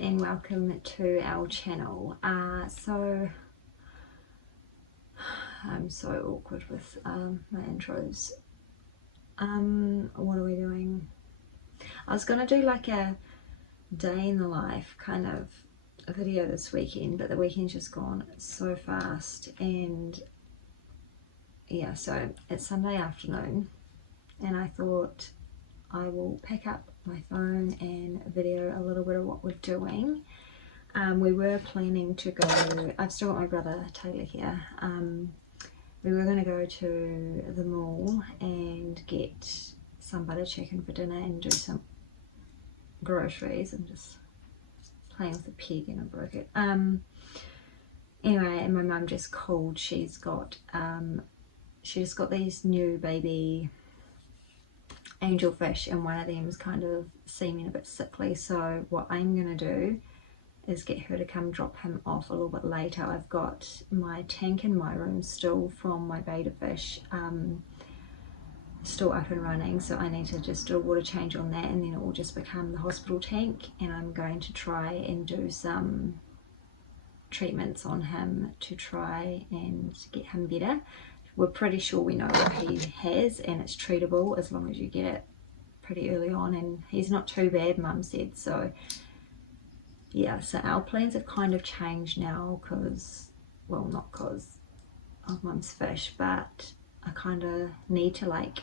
and welcome to our channel. So I'm so awkward with my intros. What are we doing? I was gonna do like a day in the life kind of a video this weekend, but the weekend's just gone so fast, and yeah, so it's Sunday afternoon and I thought I will pick up my phone and video a little bit of what we're doing. We were planning to go, I've still got my brother Taylor here. We were going to go to the mall and get some butter chicken for dinner and do some groceries. I'm just playing with the pig and I broke it. Anyway, and my mum just called. She just got these new baby angelfish, and one of them is kind of seeming a bit sickly, so what I'm going to do is get her to come drop him off a little bit later. I've got my tank in my room still from my betta fish still up and running, so I need to just do a water change on that, and then it will just become the hospital tank, and I'm going to try and do some treatments on him to try and get him better. We're pretty sure we know what he has, and it's treatable as long as you get it pretty early on, and he's not too bad, Mum said. So yeah, so our plans have kind of changed now because, well, not because of Mum's fish, but I kind of need to like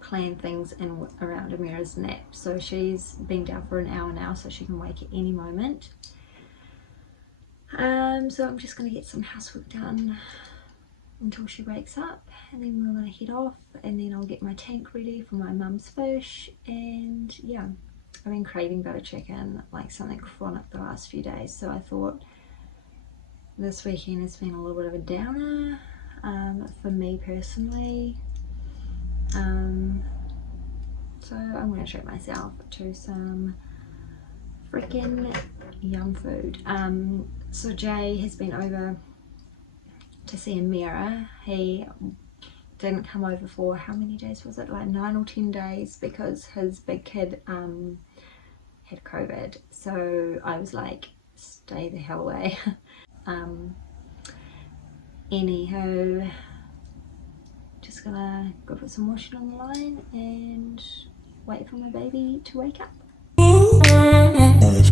plan things in around Amira's nap. So she's been down for an hour now, so she can wake at any moment. So I'm just going to get some housework done until she wakes up, and then we're going to head off, and then I'll get my tank ready for my mum's fish. And yeah, I've been craving butter chicken, like something chronic, the last few days, so I thought this weekend has been a little bit of a downer for me personally. So I'm going to treat myself to some freaking yum food. So Jay has been over to see Amira. He didn't come over for, how many days was it, like 9 or 10 days, because his big kid had COVID. So I was like, stay the hell away. Anywho, just gonna go put some washing on the line and wait for my baby to wake up. This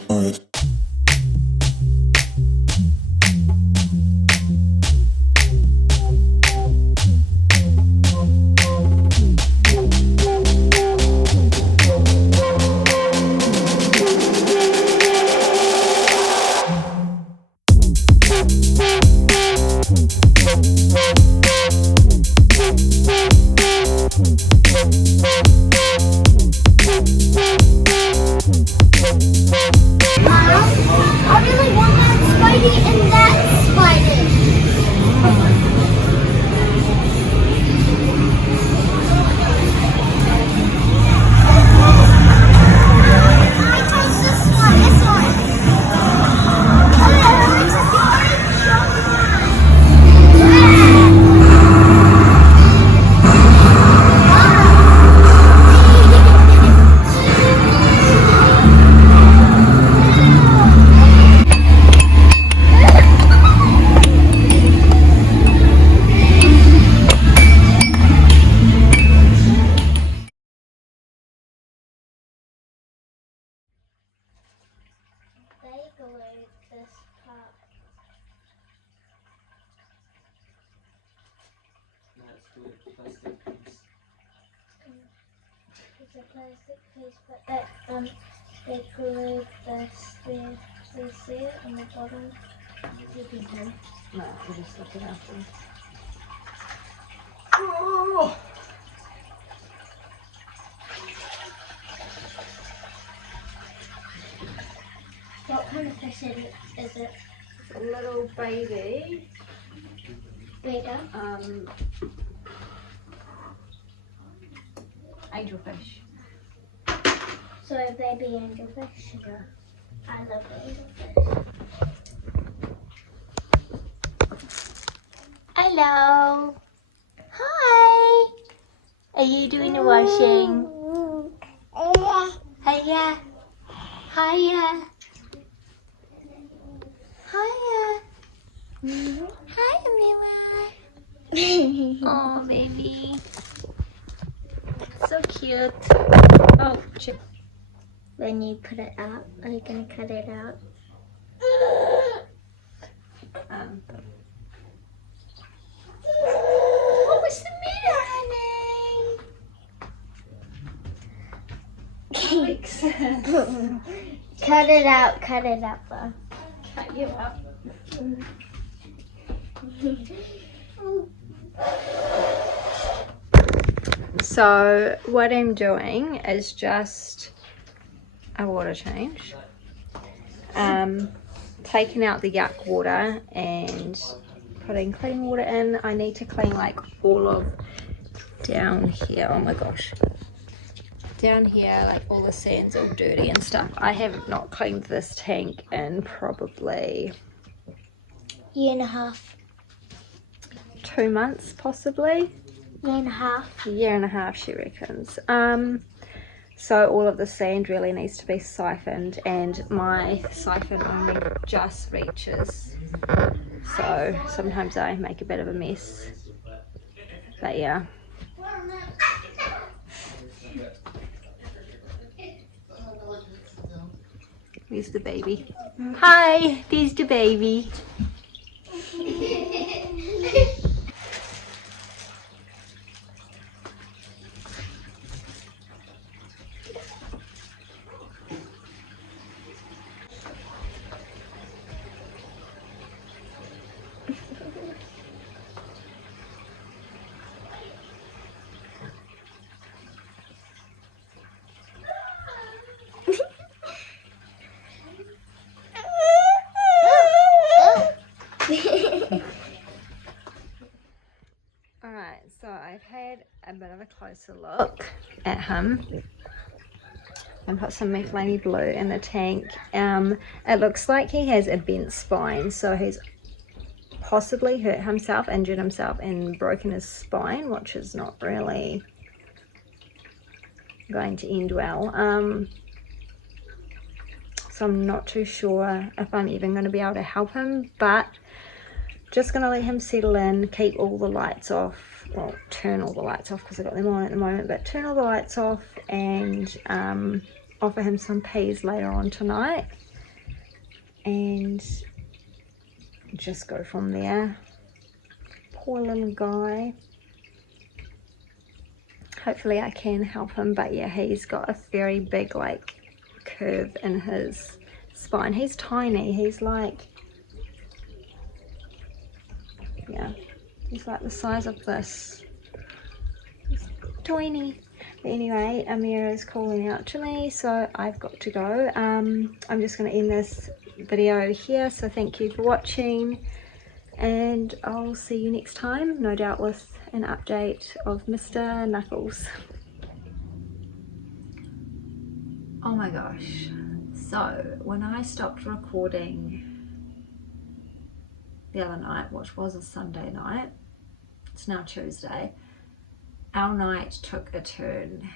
part. That's good plastic piece. It's a plastic piece, but that they glued this there on the bottom. You can do. No, I'll just look it after. Oh! What kind of fish is it? It's a little baby. Beta. Angelfish. So a baby angelfish. Yeah. I love angelfish. Hello. Hi. Are you doing the washing? Hiya. Hiya. Hiya. Hi, Amira. Oh, baby. So cute. Oh, shit. When you put it out, are you going to cut it out? What was the matter, honey? Cut it out, bro. Cut you up. So what I'm doing is just a water change. Taking out the yuck water and putting clean water in. I need to clean like all of down here. Oh my gosh. Down here, like all the sand's all dirty and stuff. I have not cleaned this tank in probably Year and a half. 2 months possibly. Year and a half. A year and a half she reckons. So all of the sand really needs to be siphoned, and my siphon only just reaches, so sometimes I make a bit of a mess, but yeah. There's the baby. Hi, there's the baby. Alright, so I've had a bit of a closer look at him and put some Methylene Blue in the tank. It looks like he has a bent spine, so he's possibly hurt himself, injured himself and broken his spine, which is not really going to end well. So I'm not too sure if I'm even going to be able to help him, but just going to let him settle in, keep all the lights off, well, turn all the lights off because I've got them on at the moment, but turn all the lights off and offer him some peas later on tonight and just go from there. Poor little guy. Hopefully I can help him, but yeah, he's got a very big like curve in his spine. He's tiny, he's like, yeah, he's like the size of this. He's tiny. But anyway, Amira's calling out to me, so I've got to go. I'm just going to end this video here, so thank you for watching, and I'll see you next time, no doubt with an update of Mr. Knuckles. Oh my gosh, so when I stopped recording the other night, which was a Sunday night, it's now Tuesday, our night took a turn.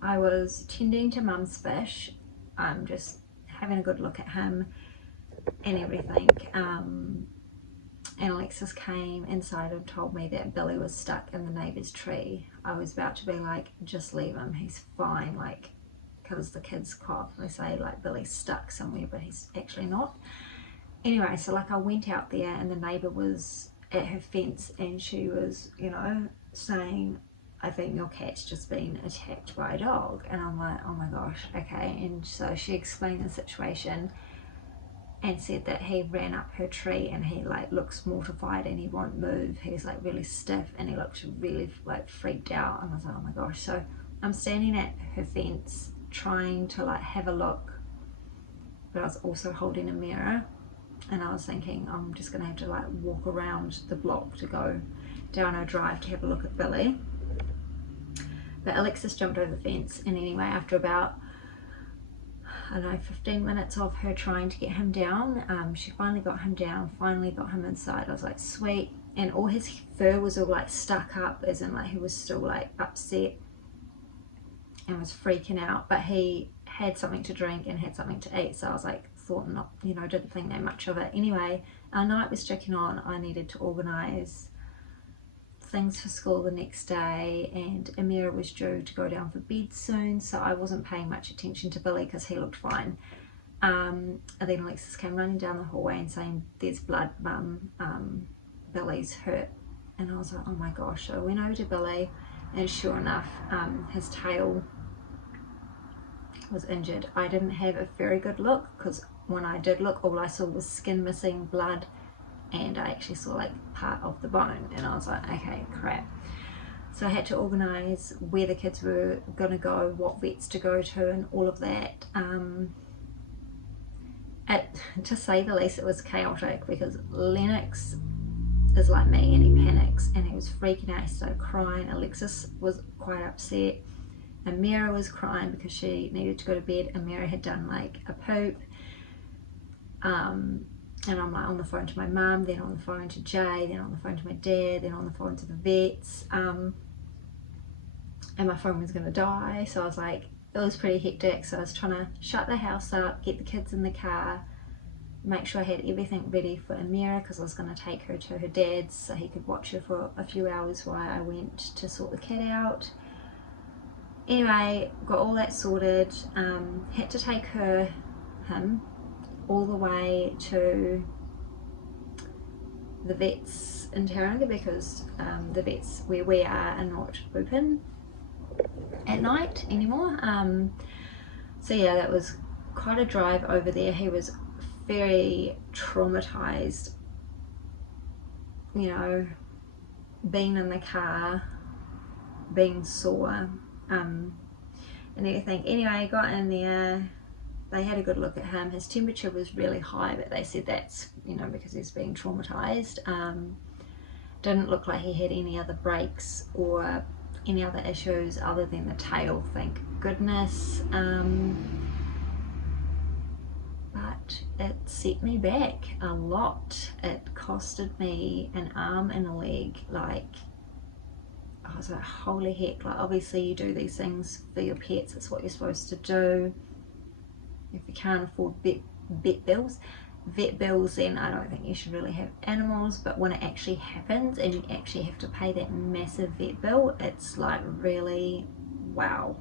I was tending to Mum's fish, just having a good look at him and everything, and Alexis came inside and told me that Billy was stuck in the neighbour's tree. I was about to be like, just leave him, he's fine, like, because the kids quite often say like Billy's stuck somewhere, but he's actually not. Anyway, so like I went out there and the neighbour was at her fence and she was, you know, saying, I think your cat's just been attacked by a dog. And I'm like, oh my gosh, okay. And so she explained the situation and said that he ran up her tree and he like looks mortified and he won't move. He's like really stiff and he looks really like freaked out. And I was like, oh my gosh. So I'm standing at her fence trying to like have a look, but I was also holding a mirror. And I was thinking, I'm just gonna have to like walk around the block to go down our drive to have a look at Billy. But Alexis jumped over the fence, and anyway, after about I don't know, 15 minutes of her trying to get him down. She finally got him down, finally got him inside. I was like, sweet. And all his fur was all like stuck up, as in like he was still like upset and was freaking out, but he had something to drink and had something to eat, so I was like, thought not, you know, didn't think that much of it. Anyway, our night was ticking on. I needed to organise things for school the next day, and Amira was due to go down for bed soon, so I wasn't paying much attention to Billy because he looked fine. And then Alexis came running down the hallway and saying, there's blood, mum, Billy's hurt. And I was like, oh my gosh. So I went over to Billy, and sure enough, his tail was injured. I didn't have a very good look, because when I did look, all I saw was skin missing, blood, and I actually saw like part of the bone, and I was like, okay, crap. So I had to organise where the kids were going to go, what vets to go to, and all of that. To say the least, it was chaotic, because Lennox is like me and he panics, and he was freaking out. He started crying. Alexis was quite upset. Amira was crying because she needed to go to bed. Amira had done like a poop. And I'm like on the phone to my mum, then on the phone to Jay, then on the phone to my dad, then on the phone to the vets. And my phone was going to die, so I was like, it was pretty hectic. So I was trying to shut the house up, get the kids in the car, make sure I had everything ready for Amira, because I was going to take her to her dad's so he could watch her for a few hours while I went to sort the kid out. Anyway, got all that sorted. Had to take him all the way to the vets in Tauranga, because the vets where we are not open at night anymore. So yeah, that was quite a drive over there. He was very traumatized, you know, being in the car, being sore, and everything. Anyway, I got in there. They had a good look at him. His temperature was really high, but they said that's, you know, because he's being traumatized. Didn't look like he had any other breaks or any other issues other than the tail, thank goodness. But it set me back a lot. It costed me an arm and a leg. Like, I was like, holy heck. Like, obviously you do these things for your pets, it's what you're supposed to do. If you can't afford vet bills, then I don't think you should really have animals. But when it actually happens and you actually have to pay that massive vet bill, it's like, really, wow.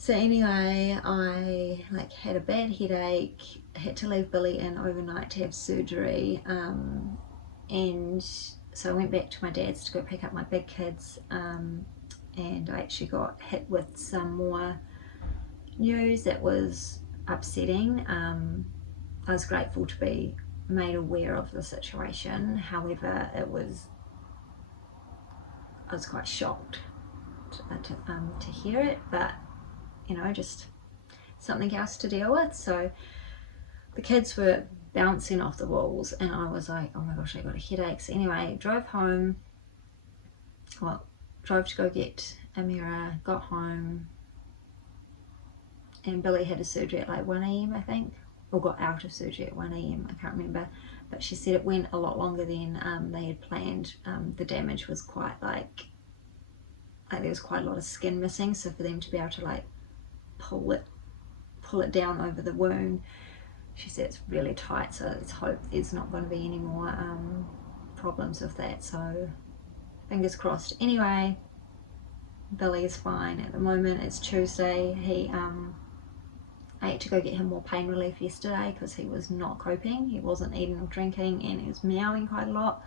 So anyway, I like had a bad headache, had to leave Billy in overnight to have surgery, and so I went back to my dad's to go pick up my big kids, and I actually got hit with some more news that was upsetting. I was grateful to be made aware of the situation. However, I was quite shocked to hear it, but you know, just something else to deal with. So the kids were bouncing off the walls, and I was like, oh my gosh, I got a headache. So anyway, drove home, well, drove to go get Amira, got home, and Billy had a surgery at like 1 AM I think, or got out of surgery at 1 AM, I can't remember, but she said it went a lot longer than they had planned. The damage was quite like there was quite a lot of skin missing, so for them to be able to like pull it down over the wound, she said it's really tight, so let's hope there's not going to be any more problems with that, so fingers crossed. Anyway, Billy is fine at the moment. It's Tuesday. I had to go get him more pain relief yesterday because he was not coping. He wasn't eating or drinking, and he was meowing quite a lot.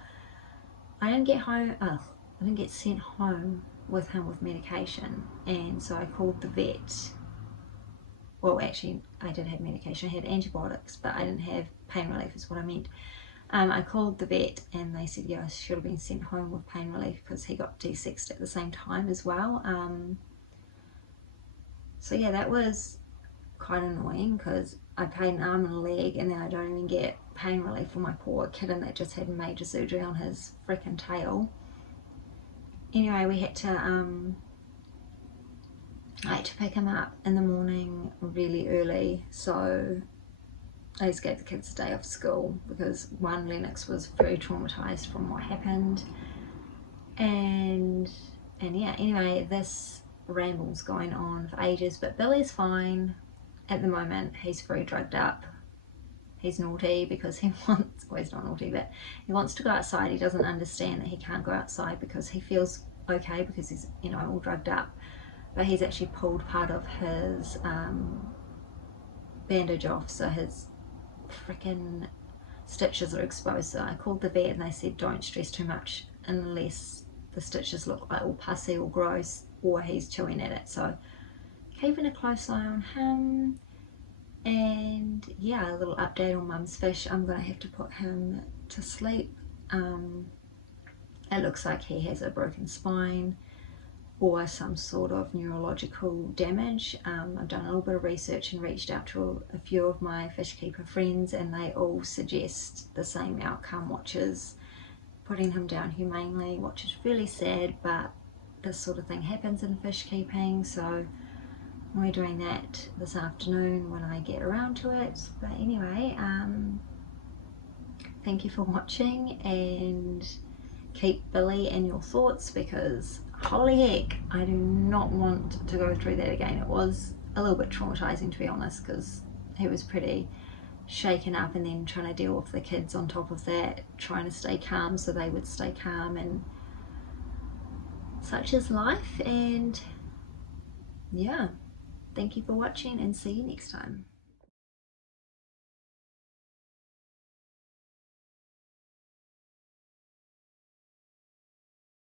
I didn't get sent home with him with medication, and so I called the vet. Well, actually, I did have medication. I had antibiotics, but I didn't have pain relief is what I meant. I called the vet, and they said, yeah, I should have been sent home with pain relief because he got D6'd at the same time as well. So yeah, that was quite annoying because I paid an arm and a leg, and then I don't even get pain relief for my poor kitten that just had major surgery on his freaking tail. Anyway, we had to I had to pick him up in the morning really early, so I just gave the kids a day off school because one, Lennox was very traumatized from what happened, and yeah, anyway, this ramble's going on for ages, but Billy's fine at the moment. He's very drugged up. He's naughty because he wants, well, he's not naughty, but he wants to go outside. He doesn't understand that he can't go outside because he feels okay because he's, you know, all drugged up, but he's actually pulled part of his bandage off, so his freaking stitches are exposed. So I called the vet and they said don't stress too much unless the stitches look like all pussy or gross or he's chewing at it. So keeping a close eye on him. And yeah, a little update on Mum's fish. I'm gonna have to put him to sleep. It looks like he has a broken spine or some sort of neurological damage. I've done a little bit of research and reached out to a few of my fish keeper friends, and they all suggest the same outcome, which is putting him down humanely, which is really sad, but this sort of thing happens in fish keeping. So we're doing that this afternoon when I get around to it. But anyway, thank you for watching, and keep Billy in your thoughts because holy heck, I do not want to go through that again. It was a little bit traumatizing, to be honest, because he was pretty shaken up, and then trying to deal with the kids on top of that, trying to stay calm so they would stay calm, and such is life. And yeah, thank you for watching and see you next time.